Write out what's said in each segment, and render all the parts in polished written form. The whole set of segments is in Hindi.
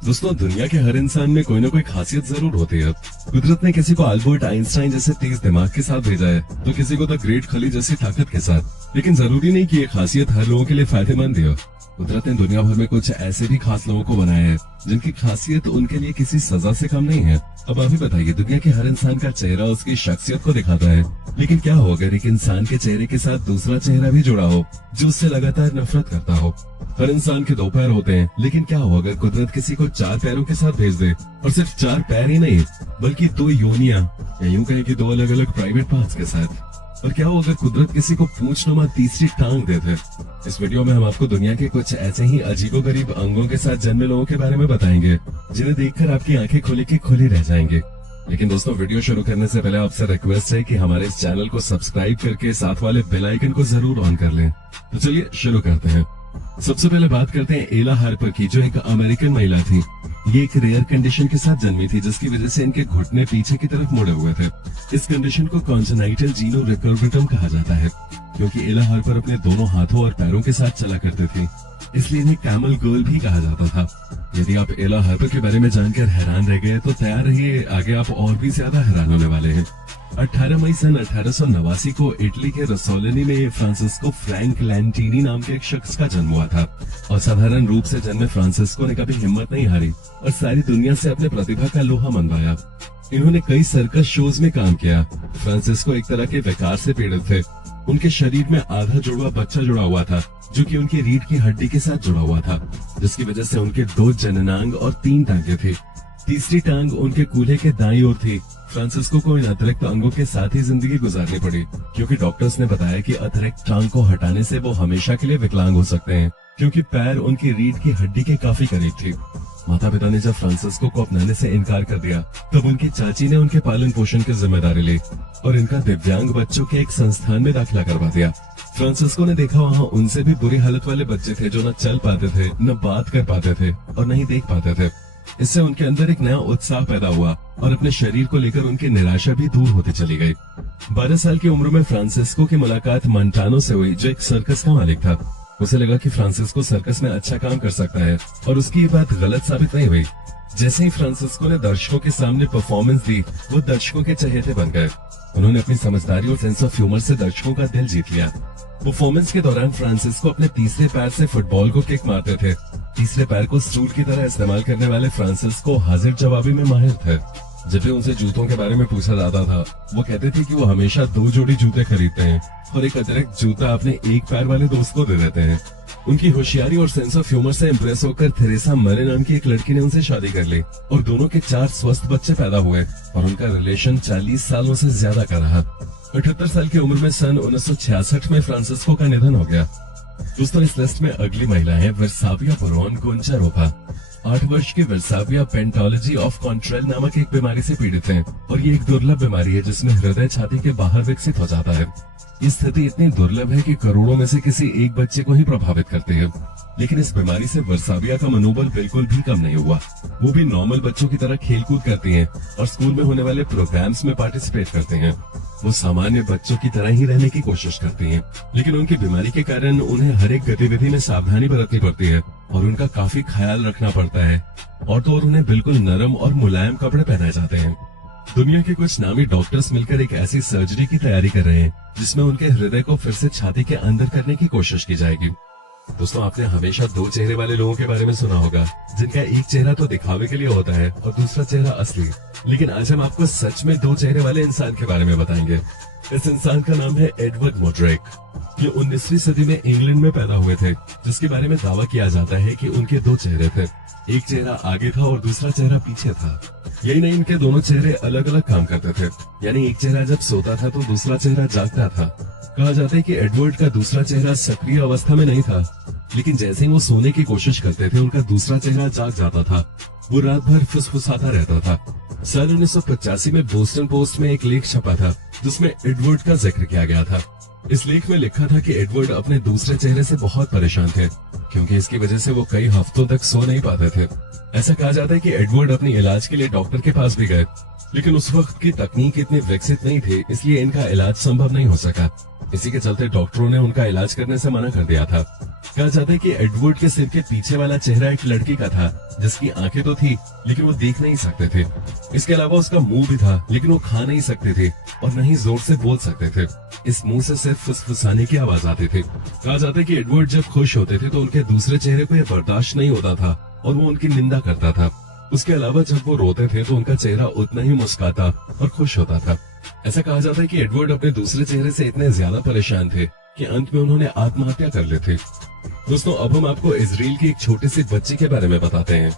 दोस्तों, दुनिया के हर इंसान में कोई ना कोई खासियत जरूर होती है। कुदरत ने किसी को अल्बर्ट आइंस्टाइन जैसे तेज दिमाग के साथ भेजा है, तो किसी को द ग्रेट खली जैसी ताकत के साथ। लेकिन जरूरी नहीं कि ये खासियत हर लोगों के लिए फायदेमंद हो। कुदरत ने दुनिया भर में कुछ ऐसे भी खास लोगों को बनाया है जिनकी खासियत उनके लिए किसी सजा से कम नहीं है। अब आप ही बताइए, दुनिया के हर इंसान का चेहरा उसकी शख्सियत को दिखाता है, लेकिन क्या हो अगर एक इंसान के चेहरे के साथ दूसरा चेहरा भी जुड़ा हो जो उससे लगातार नफरत करता हो। हर इंसान के 2 पैर होते हैं, लेकिन क्या हो अगर कुदरत किसी को 4 पैरों के साथ भेज दे, और सिर्फ 4 पैर ही नहीं बल्कि 2 योनियां, या यूं कहें कि 2 अलग अलग प्राइवेट पार्ट्स के साथ। और क्या हो अगर कुदरत किसी को पूंछनुमा तीसरी टांग दे दे। इस वीडियो में हम आपको दुनिया के कुछ ऐसे ही अजीबोगरीब अंगों के साथ जन्मे लोगों के बारे में बताएंगे जिन्हें देखकर आपकी आंखें खुली की खुली रह जाएंगे। लेकिन दोस्तों, वीडियो शुरू करने से पहले आपसे रिक्वेस्ट है कि हमारे इस चैनल को सब्सक्राइब करके साथ वाले बेल आइकन को जरूर ऑन कर लें। तो चलिए शुरू करते हैं। सबसे पहले बात करते हैं एला हार्पर की, जो एक अमेरिकन महिला थी। ये एक रेयर कंडीशन के साथ जन्मी थी जिसकी वजह से इनके घुटने पीछे की तरफ मुड़े हुए थे। इस कंडीशन को कॉन्जेनाइटल जीनो रिकर्विटम कहा जाता है। क्योंकि एला हार्पर अपने दोनों हाथों और पैरों के साथ चला करती थी, इसलिए इन्हें कैमल गर्ल भी कहा जाता था। यदि आप एला हार्पर के बारे में जानकर हैरान रह गए तो तैयार रहिए, आगे आप और भी ज्यादा हैरान होने वाले हैं। 18 मई सन 1889 को इटली के रसोलिनी में फ्रांसिस्को फ्रैंक लैंटीनी नाम के एक शख्स का जन्म हुआ था। असाधारण रूप से जन्मे फ्रांसिस्को ने कभी हिम्मत नहीं हारी और सारी दुनिया से अपने प्रतिभा का लोहा मनवाया। इन्होंने कई सर्कस शोज में काम किया। फ्रांसिस्को एक तरह के विकार से पीड़ित थे। उनके शरीर में आधा जुड़वा बच्चा जुड़ा हुआ था जो कि उनकी रीढ़ की हड्डी के साथ जुड़ा हुआ था, जिसकी वजह से उनके 2 जननांग और 3 टांगे थी। तीसरी टांग उनके कूल्हे के दाईं ओर थी। फ्रांसिस्को को इन अतिरिक्त अंगों के साथ ही जिंदगी गुजारनी पड़ी, क्योंकि डॉक्टर्स ने बताया कि अतिरिक्त टांग को हटाने से वो हमेशा के लिए विकलांग हो सकते हैं, क्योंकि पैर उनकी रीढ़ की हड्डी के काफी करीब थी। माता पिता ने जब फ्रांसिस्को को अपनाने से इनकार कर दिया, तब उनकी चाची ने उनके पालन पोषण की जिम्मेदारी ली और इनका दिव्यांग बच्चों के एक संस्थान में दाखिला करवा दिया। फ्रांसिस्को ने देखा वहाँ उनसे भी बुरी हालत वाले बच्चे थे जो न चल पाते थे, न बात कर पाते थे और न ही देख पाते थे। इससे उनके अंदर एक नया उत्साह पैदा हुआ और अपने शरीर को लेकर उनकी निराशा भी दूर होती चली गई। 12 साल की उम्र में फ्रांसिस्को की मुलाकात मंटानो से हुई, जो एक सर्कस का मालिक था। उसे लगा कि फ्रांसिस्को सर्कस में अच्छा काम कर सकता है और उसकी ये बात गलत साबित नहीं हुई। जैसे ही फ्रांसिस्को ने दर्शकों के सामने परफॉर्मेंस दी, वो दर्शकों के चहेते बन गए। उन्होंने अपनी समझदारी और सेंस ऑफ ह्यूमर से दर्शकों का दिल जीत लिया। परफॉर्मेंस के दौरान फ्रांसिस्को अपने तीसरे पैर से फुटबॉल को किक मारते थे। तीसरे पैर को स्टूल की तरह इस्तेमाल करने वाले फ्रांसिस्को हाजिर जवाबी में माहिर थे। जब भी उनसे जूतों के बारे में पूछा जाता था, वो कहते थे कि वो हमेशा 2 जोड़ी जूते खरीदते हैं और एक अतिरिक्त जूता अपने एक पैर वाले दोस्त को दे देते हैं। उनकी होशियारी और सेंस ऑफ ह्यूमर से इम्प्रेस होकर थेरेसा मरे नाम की एक लड़की ने उनसे शादी कर ली और दोनों के 4 स्वस्थ बच्चे पैदा हुए और उनका रिलेशन 40 सालों से ज्यादा का रहा। 78 साल की उम्र में सन 1966 में फ्रांसिस्को का निधन हो गया। दोस्तों, इस लिस्ट में अगली महिला है वर्साविया बोरोन गोंचारोवा। 8 वर्ष की वर्साविया पेंटोलॉजी ऑफ कॉन्ट्रेल नामक एक बीमारी से पीड़ित हैं और ये एक दुर्लभ बीमारी है जिसमें हृदय छाती के बाहर विकसित हो जाता है। ये स्थिति इतनी दुर्लभ है कि करोड़ों में से किसी एक बच्चे को ही प्रभावित करती है। लेकिन इस बीमारी से वर्साविया का मनोबल बिल्कुल भी कम नहीं हुआ। वो भी नॉर्मल बच्चों की तरह खेल कूद करती हैं और स्कूल में होने वाले प्रोग्राम्स में पार्टिसिपेट करते हैं। वो सामान्य बच्चों की तरह ही रहने की कोशिश करती हैं, लेकिन उनकी बीमारी के कारण उन्हें हर एक गतिविधि में सावधानी बरतनी पड़ती है और उनका काफी ख्याल रखना पड़ता है। और तो और उन्हें बिल्कुल नरम और मुलायम कपड़े पहनाए जाते हैं। दुनिया के कुछ नामी डॉक्टर्स मिलकर एक ऐसी सर्जरी की तैयारी कर रहे हैं जिसमें उनके हृदय को फिर से छाती के अंदर करने की कोशिश की जाएगी। दोस्तों, आपने हमेशा 2 चेहरे वाले लोगों के बारे में सुना होगा, जिनका एक चेहरा तो दिखावे के लिए होता है और दूसरा चेहरा असली। लेकिन आज हम आपको सच में 2 चेहरे वाले इंसान के बारे में बताएंगे। इस इंसान का नाम है एडवर्ड मोड्रिक। ये 19वीं सदी में इंग्लैंड में पैदा हुए थे, जिसके बारे में दावा किया जाता है कि उनके 2 चेहरे थे। एक चेहरा आगे था और दूसरा चेहरा पीछे था। यही नहीं, इनके दोनों चेहरे अलग अलग काम करते थे। यानी एक चेहरा जब सोता था तो दूसरा चेहरा जागता था। कहा जाता है कि एडवर्ड का दूसरा चेहरा सक्रिय अवस्था में नहीं था, लेकिन जैसे ही वो सोने की कोशिश करते थे उनका दूसरा चेहरा जाग जाता था। वो रात भर फुसफुसाता रहता था। साल 1985 में बोस्टन पोस्ट में एक लेख छपा था जिसमें एडवर्ड का जिक्र किया गया था। इस लेख में लिखा था कि एडवर्ड अपने दूसरे चेहरे से बहुत परेशान थे, क्योंकि इसकी वजह से वो कई हफ्तों तक सो नहीं पाते थे। ऐसा कहा जाता है कि एडवर्ड अपने इलाज के लिए डॉक्टर के पास भी गए, लेकिन उस वक्त की तकनीक इतनी विकसित नहीं थी, इसलिए इनका इलाज संभव नहीं हो सका। इसी के चलते डॉक्टरों ने उनका इलाज करने से मना कर दिया था। कहा जाता है कि एडवर्ड के सिर के पीछे वाला चेहरा एक लड़की का था, जिसकी आंखें तो थी लेकिन वो देख नहीं सकते थे। इसके अलावा उसका मुंह भी था लेकिन वो खा नहीं सकते थे और न ही जोर से बोल सकते थे। इस मुंह से सिर्फ फुसफुसाने की आवाज आती थी। कहा जाता है कि एडवर्ड जब खुश होते थे तो उनके दूसरे चेहरे को यह बर्दाश्त नहीं होता था और वो उनकी निंदा करता था। उसके अलावा जब वो रोते थे तो उनका चेहरा उतना ही मुस्कुराता और खुश होता था। ऐसा कहा जाता है कि एडवर्ड अपने दूसरे चेहरे से इतने ज्यादा परेशान थे कि अंत में उन्होंने आत्महत्या कर ली थी। दोस्तों, अब हम आपको इजराइल की एक छोटी सी बच्ची के बारे में बताते हैं।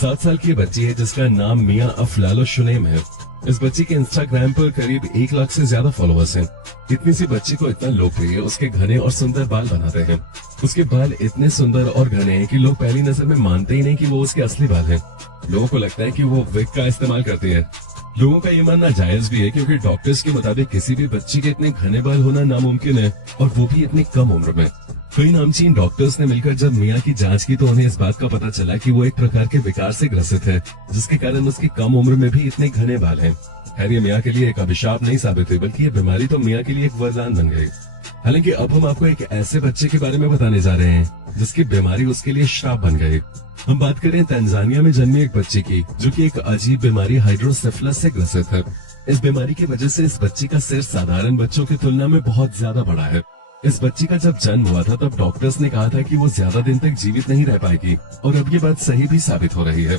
7 साल की बच्ची है जिसका नाम मिया अफलालो शुनेम है। इस बच्ची के इंस्टाग्राम पर करीब 1 लाख से ज्यादा फॉलोअर्स हैं। इतनी सी बच्ची को इतना लोकप्रिय उसके घने और सुंदर बाल बनाते हैं। उसके बाल इतने सुंदर और घने हैं कि लोग पहली नजर में मानते ही नहीं कि वो उसके असली बाल हैं। लोगों को लगता है कि वो विग का इस्तेमाल करती है। लोगों का ये मानना जायज भी है क्योंकि डॉक्टर्स के मुताबिक किसी भी बच्ची के इतने घने बाल होना नामुमकिन है, और वो भी इतनी कम उम्र में। कई नामचीन डॉक्टर्स ने मिलकर जब मिया की जांच की तो उन्हें इस बात का पता चला कि वो एक प्रकार के विकार से ग्रसित है, जिसके कारण उसकी कम उम्र में भी इतने घने बाल हैं। खैर, ये मिया के लिए एक अभिशाप नहीं साबित हुई, बल्कि ये बीमारी तो मिया के लिए एक वरदान बन गई। हालांकि अब हम आपको एक ऐसे बच्चे के बारे में बताने जा रहे हैं जिसकी बीमारी उसके लिए श्राप बन गई। हम बात करें तंजानिया में जन्मी एक बच्चे की, जो कि एक अजीब बीमारी हाइड्रोसेफलस से ग्रसित है। इस बीमारी की वजह से इस बच्ची का सिर साधारण बच्चों की तुलना में बहुत ज्यादा बड़ा है। इस बच्ची का जब जन्म हुआ था तब डॉक्टर्स ने कहा था कि वो ज्यादा दिन तक जीवित नहीं रह पाएगी, और अब ये बात सही भी साबित हो रही है।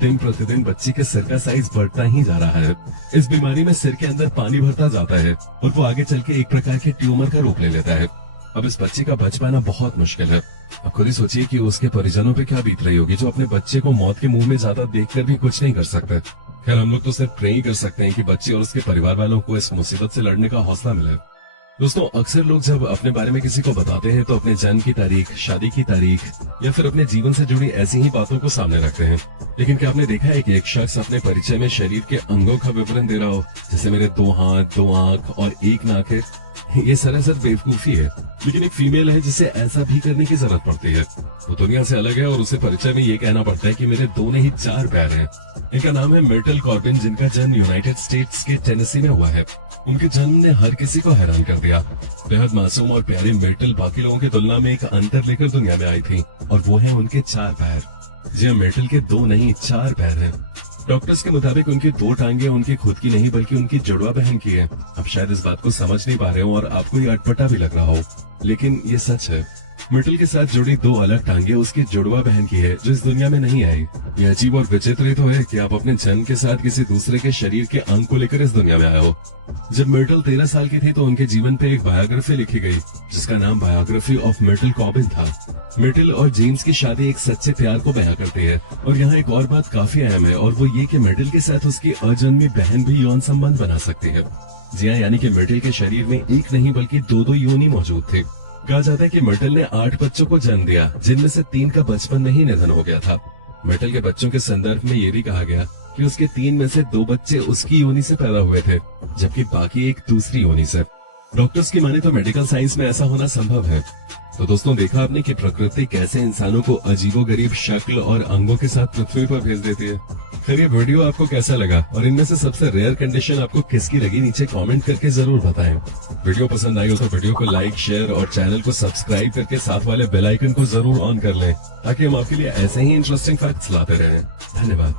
दिन प्रतिदिन बच्ची के सिर का साइज बढ़ता ही जा रहा है। इस बीमारी में सिर के अंदर पानी भरता जाता है और वो आगे चल के एक प्रकार के ट्यूमर का रूप ले लेता है। अब इस बच्चे का बच पाना बहुत मुश्किल है। अब खुद ही सोचिए कि उसके परिजनों पे क्या बीत रही होगी, जो अपने बच्चे को मौत के मुंह में ज्यादा देखकर भी कुछ नहीं कर सकते। खैर, हम लोग तो सिर्फ प्रे ही कर सकते हैं कि बच्चे और उसके परिवार वालों को इस मुसीबत से लड़ने का हौसला मिले। दोस्तों, अक्सर लोग जब अपने बारे में किसी को बताते हैं तो अपने जन्म की तारीख, शादी की तारीख या फिर अपने जीवन से जुड़ी ऐसी ही बातों को सामने रखते हैं। लेकिन क्या आपने देखा है कि एक शख्स अपने परिचय में शरीर के अंगों का विवरण दे रहा हो, जैसे मेरे 2 हाथ, 2 आंख और 1 नाक है? ये सरासर बेवकूफी है। लेकिन एक फीमेल है जिसे ऐसा भी करने की जरूरत पड़ती है। वो दुनिया से अलग है और उसे परिचय में ये कहना पड़ता है कि मेरे 2 नहीं 4 पैर हैं। इनका नाम है मिर्टल कॉर्बिन, जिनका जन्म यूनाइटेड स्टेट्स के टेनेसी में हुआ है। उनके जन्म ने हर किसी को हैरान कर दिया। बेहद मासूम और प्यारे मिर्टल बाकी लोगों की तुलना में एक अंतर लेकर दुनिया में आई थी, और वो है उनके 4 पैर। जी, मिर्टल के 2 नहीं 4 पैर हैं। डॉक्टर्स के मुताबिक उनकी 2 टांगे उनकी खुद की नहीं बल्कि उनकी जुड़वा बहन की है। अब शायद इस बात को समझ नहीं पा रहे हो और आपको ये अटपटा भी लग रहा हो, लेकिन ये सच है। मिर्टल के साथ जुड़ी 2 अलग टांगे उसकी जुड़वा बहन की है, जो इस दुनिया में नहीं आई। ये अजीब और विचित्र ही तो है कि आप अपने जन्म के साथ किसी दूसरे के शरीर के अंग को लेकर इस दुनिया में आए हो। जब मिर्टल 13 साल की थी तो उनके जीवन पे एक बायोग्राफी लिखी गई, जिसका नाम बायोग्राफी ऑफ मिर्टल कॉर्बिन था। मिर्टल और जेम्स की शादी एक सच्चे प्यार को बयां करती है। और यहाँ एक और बात काफी अहम है, और वो ये कि मिर्टल के साथ उसकी अजन्मी बहन भी यौन संबंध बना सकती है। जी हाँ, यानी कि मिर्टल के शरीर में एक नहीं बल्कि 2 योनि मौजूद थे। कहा जाता है कि मिर्टल ने 8 बच्चों को जन्म दिया, जिनमें से 3 का बचपन में ही निधन हो गया था। मिर्टल के बच्चों के संदर्भ में ये भी कहा गया कि उसके 3 में से 2 बच्चे उसकी योनि से पैदा हुए थे, जबकि बाकी एक दूसरी योनि से। डॉक्टर्स की माने तो मेडिकल साइंस में ऐसा होना संभव है। तो दोस्तों, देखा आपने कि प्रकृति कैसे इंसानों को अजीबोगरीब शक्ल और अंगों के साथ पृथ्वी पर भेज देती है। फिर ये वीडियो आपको कैसा लगा और इनमें से सबसे रेयर कंडीशन आपको किसकी लगी, नीचे कमेंट करके जरूर बताएं। वीडियो पसंद आई हो तो वीडियो को लाइक, शेयर और चैनल को सब्सक्राइब करके साथ वाले बेल आइकन को जरूर ऑन कर लें, ताकि हम आपके लिए ऐसे ही इंटरेस्टिंग फैक्ट्स लाते रहें। धन्यवाद।